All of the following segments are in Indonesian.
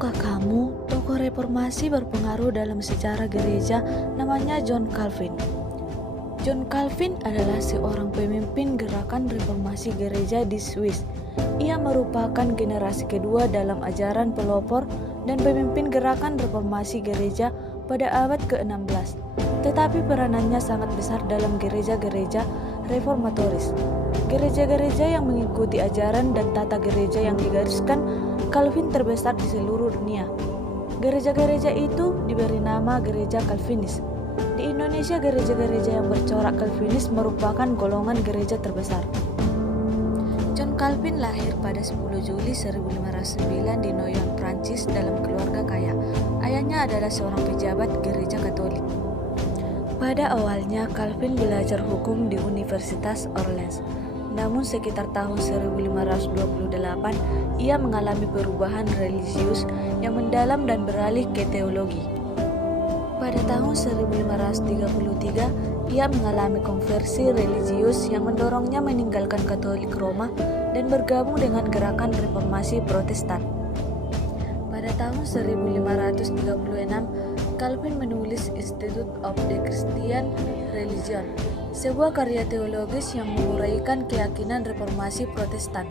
Tahukah kamu, tokoh reformasi berpengaruh dalam sejarah gereja namanya John Calvin. John Calvin adalah seorang pemimpin gerakan reformasi gereja di Swiss. Ia merupakan generasi kedua dalam ajaran pelopor dan pemimpin gerakan reformasi gereja pada abad ke-16. Tetapi peranannya sangat besar dalam gereja-gereja reformatoris. Gereja-gereja yang mengikuti ajaran dan tata gereja yang digariskan Calvin terbesar di seluruh dunia. Gereja-gereja itu diberi nama gereja Calvinis. Di Indonesia, gereja-gereja yang bercorak Calvinis merupakan golongan gereja terbesar. John Calvin lahir pada 10 Juli 1509 di Noyon, Prancis dalam keluarga kaya. Ayahnya adalah seorang pejabat gereja Katolik. Pada awalnya, Calvin belajar hukum di Universitas Orleans. Namun sekitar tahun 1528, ia mengalami perubahan religius yang mendalam dan beralih ke teologi. Pada tahun 1533, ia mengalami konversi religius yang mendorongnya meninggalkan Katolik Roma dan bergabung dengan gerakan reformasi Protestan. Pada tahun 1536, Calvin menulis Institute of the Christian Religion, sebuah karya teologis yang menguraikan keyakinan reformasi Protestan.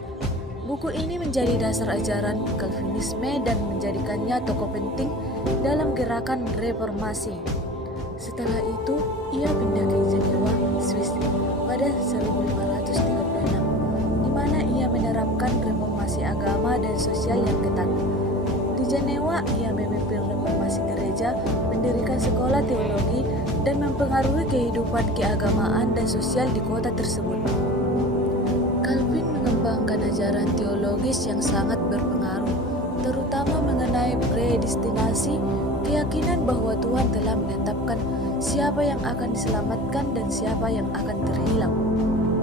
Buku ini menjadi dasar ajaran Calvinisme dan menjadikannya tokoh penting dalam gerakan reformasi. Setelah itu, ia pindah ke Jenewa, Swiss pada 1536, di mana ia menerapkan reformasi agama dan sosial yang ketat. Di Jenewa, ia memimpin reformasi gereja, mendirikan sekolah teologi, dan mempengaruhi kehidupan keagamaan dan sosial di kota tersebut. Calvin mengembangkan ajaran teologis yang sangat berpengaruh, terutama mengenai predestinasi, keyakinan bahwa Tuhan telah menetapkan siapa yang akan diselamatkan dan siapa yang akan terhilang.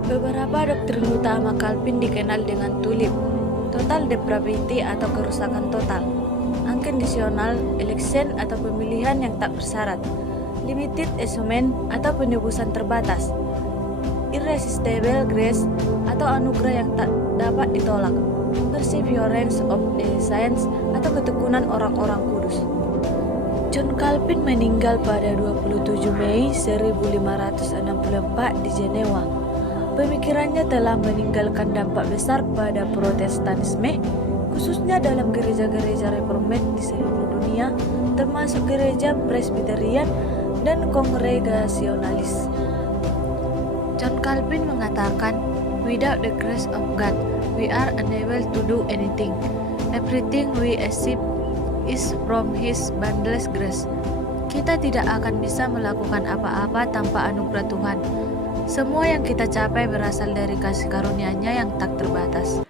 Beberapa doktrin utama Calvin dikenal dengan TULIP, total depravity atau kerusakan total, unconditional election atau pemilihan yang tak bersyarat, limited atonement atau penebusan terbatas, irresistible grace atau anugerah yang tak dapat ditolak, perseverance of the saints atau ketekunan orang-orang kudus. John Calvin meninggal pada 27 Mei 1564 di Jenewa. Pemikirannya telah meninggalkan dampak besar pada Protestanisme, khususnya dalam gereja-gereja reformat di seluruh dunia, termasuk gereja Presbyterian dan Kongregasionalis. John Calvin mengatakan, "Without the grace of God, we are unable to do anything. Everything we achieve is from His boundless grace." Kita tidak akan bisa melakukan apa-apa tanpa anugerah Tuhan. Semua yang kita capai berasal dari kasih karunia-Nya yang tak terbatas.